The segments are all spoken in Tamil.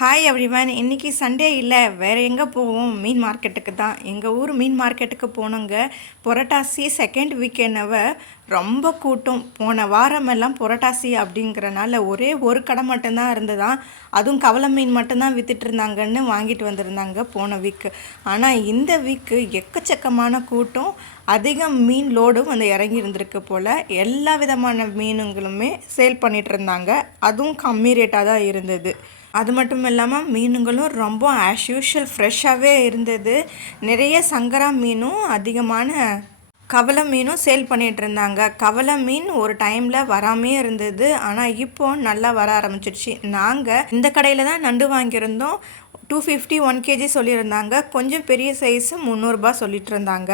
Hi everyone. இன்றைக்கி சண்டே இல்லை, வேறு எங்கே போவோம்? மீன் மார்க்கெட்டுக்கு தான். எங்கள் ஊர் மீன் மார்க்கெட்டுக்கு போனோங்க. புரட்டாசி செகண்ட் வீக்கெண்டவ ரொம்ப கூட்டம். போன வாரமெல்லாம் புரட்டாசி அப்படிங்கிறனால ஒரே ஒரு கடை மட்டும்தான் இருந்ததான். அதுவும் கவலை மீன் மட்டும்தான் விற்றுட்டு இருந்தாங்கன்னு வாங்கிட்டு வந்திருந்தாங்க போன வீக்கு. ஆனால் இந்த வீக்கு எக்கச்சக்கமான கூட்டம், அதிகம் மீன் லோடும் வந்து இறங்கி இருந்திருக்கு போல். எல்லா விதமான மீனுங்களுமே சேல் பண்ணிகிட்டு இருந்தாங்க. அதுவும் கம்மி ரேட்டாக தான் இருந்தது. அது மட்டும் இல்லாமல் மீனுங்களும் ரொம்ப ஆஸ் யூஷுவல் ஃப்ரெஷ்ஷாகவே இருந்தது. நிறைய சங்கரா மீனும் அதிகமான கவலை மீனும் சேல் பண்ணிகிட்டு இருந்தாங்க. கவலை மீன் ஒரு டைமில் வராமே இருந்தது, ஆனால் இப்போ நல்லா வர ஆரம்பிச்சிடுச்சு. நாங்கள் இந்த கடையில் தான் நண்டு வாங்கியிருந்தோம். 250 1 kg சொல்லியிருந்தாங்க. கொஞ்சம் பெரிய சைஸு 300 சொல்லிட்டு இருந்தாங்க.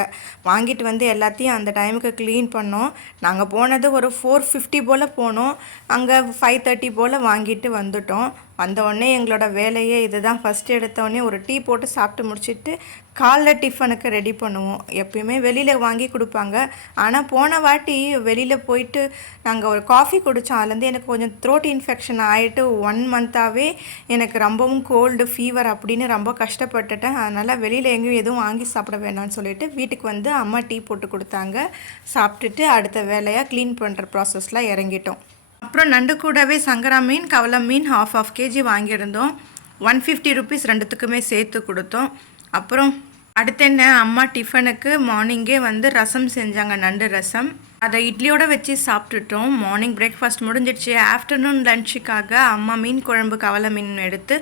வாங்கிட்டு வந்து எல்லாத்தையும் அந்த டைமுக்கு க்ளீன் பண்ணோம். நாங்கள் போனது ஒரு 450 போல் போனோம். அங்கே 530 போல் வாங்கிட்டு வந்துட்டோம். வந்தவுடனே எங்களோட வேலையே இதுதான். ஃபஸ்ட்டு எடுத்தோடனே ஒரு டீ போட்டு சாப்பிட்டு முடிச்சுட்டு காலைல டிஃபனுக்கு ரெடி பண்ணுவோம். எப்பயுமே வெளியில் வாங்கி கொடுப்பாங்க. ஆனால் போன வாட்டி வெளியில் போயிட்டு நாங்கள் ஒரு காஃபி குடித்தோம். அதுலேருந்து எனக்கு கொஞ்சம் த்ரோட் இன்ஃபெக்ஷன் ஆகிட்டு 1 மந்த்தாகவே எனக்கு ரொம்பவும் கோல்டு ஃபீவர் அப்படின்னு ரொம்ப கஷ்டப்பட்டுட்டேன். அதனால் வெளியில் எங்கேயும் எதுவும் வாங்கி சாப்பிட வேண்டாம்னு சொல்லிட்டு வீட்டுக்கு வந்து அம்மா டீ போட்டு கொடுத்தாங்க. சாப்பிட்டுட்டு அடுத்த வேலையாக க்ளீன் பண்ணுற ப்ராசஸில் இறங்கிட்டோம். அப்புறம் நண்டு கூடவே சங்கரா மீன், கவலை மீன் half kg வாங்கியிருந்தோம். 150 rupees ரெண்டுத்துக்குமே சேர்த்து கொடுத்தோம். அப்புறம் அடுத்து என்ன, அம்மா டிஃபனுக்கு மார்னிங்கே வந்து ரசம் செஞ்சாங்க, நண்டு ரசம். அதை இட்லியோடு வச்சு சாப்பிட்டுட்டோம். மார்னிங் பிரேக்ஃபாஸ்ட் முடிஞ்சிடுச்சு. ஆஃப்டர்நூன் லன்ச்சுக்காக அம்மா மீன் குழம்பு, கவலை மீன் எடுத்து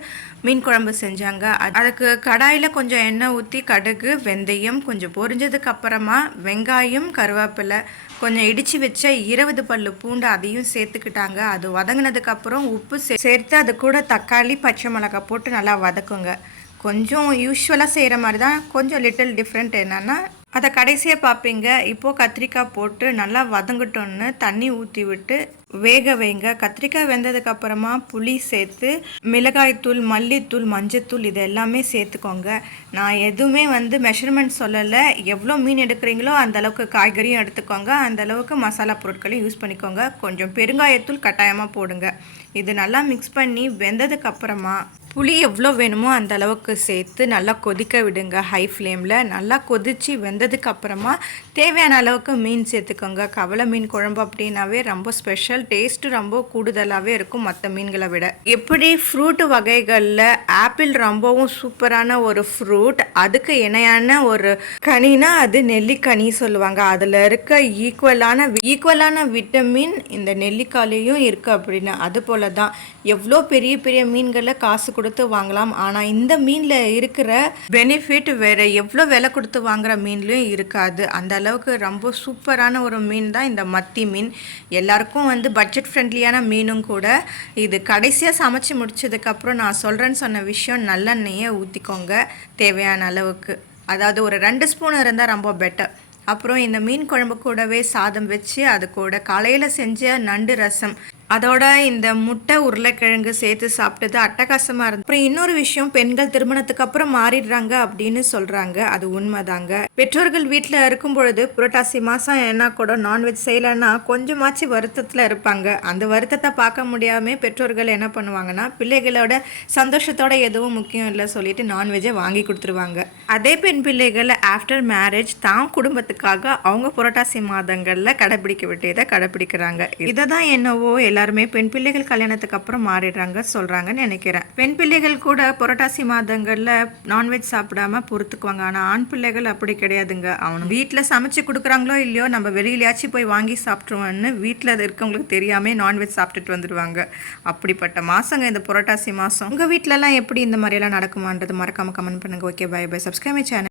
மீன் குழம்பு செஞ்சாங்க. அதுக்கு கடாயில் கொஞ்சம் எண்ணெய் ஊற்றி கடுகு, வெந்தயம் கொஞ்சம் பொரிஞ்சதுக்கு அப்புறமா வெங்காயம், கருவேப்பிலை, கொஞ்சம் இடித்து வச்ச 20 பல்லு பூண்டு அதையும் சேர்த்துக்கிட்டாங்க. அது வதங்கினதுக்கப்புறம் உப்பு சேர்த்து அது கூட தக்காளி, பச்சை மிளகாய் போட்டு நல்லா வதக்குங்க. கொஞ்சம் யூஸ்வலாக செய்கிற மாதிரி தான், கொஞ்சம் லிட்டில் டிஃப்ரெண்ட் என்னென்னா அதை கடைசியாக பார்ப்பீங்க. இப்போது கத்திரிக்காய் போட்டு நல்லா வதங்கட்டோன்னு தண்ணி ஊற்றி விட்டு வேக வைங்க. கத்திரிக்காய் வெந்ததுக்கப்புறமா புளி சேர்த்து மிளகாய்த்தூள், மல்லித்தூள், மஞ்சத்தூள் இது எல்லாமே சேர்த்துக்கோங்க. நான் எதுவுமே வந்து மெஷர்மெண்ட் சொல்லலை. எவ்வளோ மீன் எடுக்கிறீங்களோ அந்தளவுக்கு காய்கறியும் எடுத்துக்கோங்க, அந்தளவுக்கு மசாலா பொருட்களையும் யூஸ் பண்ணிக்கோங்க. கொஞ்சம் பெருங்காயத்தூள் கட்டாயமாக போடுங்க. இது நல்லா மிக்ஸ் பண்ணி வெந்ததுக்கப்புறமா புளி எவ்வளோ வேணுமோ அந்த அளவுக்கு சேர்த்து நல்லா கொதிக்க விடுங்க ஹை ஃப்ளேமில். நல்லா கொதித்து வெந்ததுக்கப்புறமா தேவையான அளவுக்கு மீன் சேர்த்துக்கோங்க. கவலை மீன் குழம்பு அப்படின்னாவே ரொம்ப ஸ்பெஷல், டேஸ்ட்டு ரொம்ப கூடுதலாகவே இருக்கும் மற்ற மீன்களை விட. எப்படி ஃப்ரூட் வகைகளில் ஆப்பிள் ரொம்பவும் சூப்பரான ஒரு ஃப்ரூட், அதுக்கு இணையான ஒரு கனினா அது நெல்லிக்கனி சொல்லுவாங்க. அதில் இருக்க ஈக்குவலான விட்டமின் இந்த நெல்லிக்காயிலையும் இருக்குது அப்படின்னு. அது போல தான் எவ்வளோ பெரிய பெரிய மீன்களை காசு கொடுத்து வாங்கலாம், ஆனால் இந்த மீனில் இருக்கிற பெனிஃபிட் வேறு எவ்வளோ விலை கொடுத்து வாங்குகிற மீன்லேயும் இருக்காது. அந்த அளவுக்கு ரொம்ப சூப்பரான ஒரு மீன் தான் இந்த மத்தி மீன். எல்லாருக்கும் வந்து பட்ஜெட் ஃப்ரெண்ட்லியான மீனும் கூட. இது கடைசியாக சமைச்சு முடிச்சதுக்கப்புறம் நான் சொல்கிறேன்னு சொன்ன விஷயம், நல்லெண்ணெயை ஊற்றிக்கோங்க தேவையான அளவுக்கு. அதாவது ஒரு 2 ஸ்பூன் இருந்தால் ரொம்ப பெட்டர். அப்புறம் இந்த மீன் குழம்பு கூடவே சாதம் வச்சு அது கூட காலையில் செஞ்ச நண்டு ரசம், அதோட இந்த முட்டை உருளைக்கிழங்கு சேர்த்து சாப்பிட்டது அட்டகாசமாக இருந்தது. அப்புறம் இன்னொரு விஷயம், பெண்கள் திருமணத்துக்கு அப்புறம் மாறிடுறாங்க அப்படின்னு சொல்கிறாங்க. அது உண்மைதாங்க. பெற்றோர்கள் வீட்டில் இருக்கும் பொழுது புரட்டாசி மாதம் என்ன கூட நான்வெஜ் செய்யலைன்னா கொஞ்சமாச்சு வருத்தத்தில் இருப்பாங்க. அந்த வருத்தத்தை பார்க்க முடியாமல் பெற்றோர்கள் என்ன பண்ணுவாங்கன்னா, பிள்ளைகளோட சந்தோஷத்தோட எதுவும் முக்கியம் இல்லை சொல்லிட்டு நான்வெஜ்ஜை வாங்கி கொடுத்துருவாங்க. அதே பெண் பிள்ளைகள் ஆஃப்டர் மேரேஜ் தான் குடும்பத்துக்காக அவங்க புரட்டாசி மாதங்களில் கடைப்பிடிக்க வேண்டியதை கடைப்பிடிக்கிறாங்க. இதை தான் என்னவோ எல்லாருமே பெண் பிள்ளைகள் கல்யாணத்துக்கு அப்புறம் மாறிடுறாங்க சொல்கிறாங்கன்னு நினைக்கிறேன். பெண் பிள்ளைகள் கூட புரட்டாசி மாதங்களில் நான்வெஜ் சாப்பிடாம பொறுத்துக்குவாங்க. ஆனால் ஆண் பிள்ளைகள் அப்படி கிடையாதுங்க. அவனு வீட்டில் சமைச்சு கொடுக்குறாங்களோ இல்லையோ, நம்ம வெளியிலையாச்சும் போய் வாங்கி சாப்பிட்ருவோன்னு வீட்டில் இருக்கவங்களுக்கு தெரியாமல் நான்வெஜ் சாப்பிட்டுட்டு வந்துடுவாங்க. அப்படிப்பட்ட மாதங்க இந்த புரட்டாசி மாதம். உங்கள் வீட்டிலலாம் எப்படி இந்த மாதிரியெல்லாம் நடக்குமான்றது மறக்காமல் கமெண்ட் பண்ணுங்கள். Okay, bye bye. Subscribe my channel.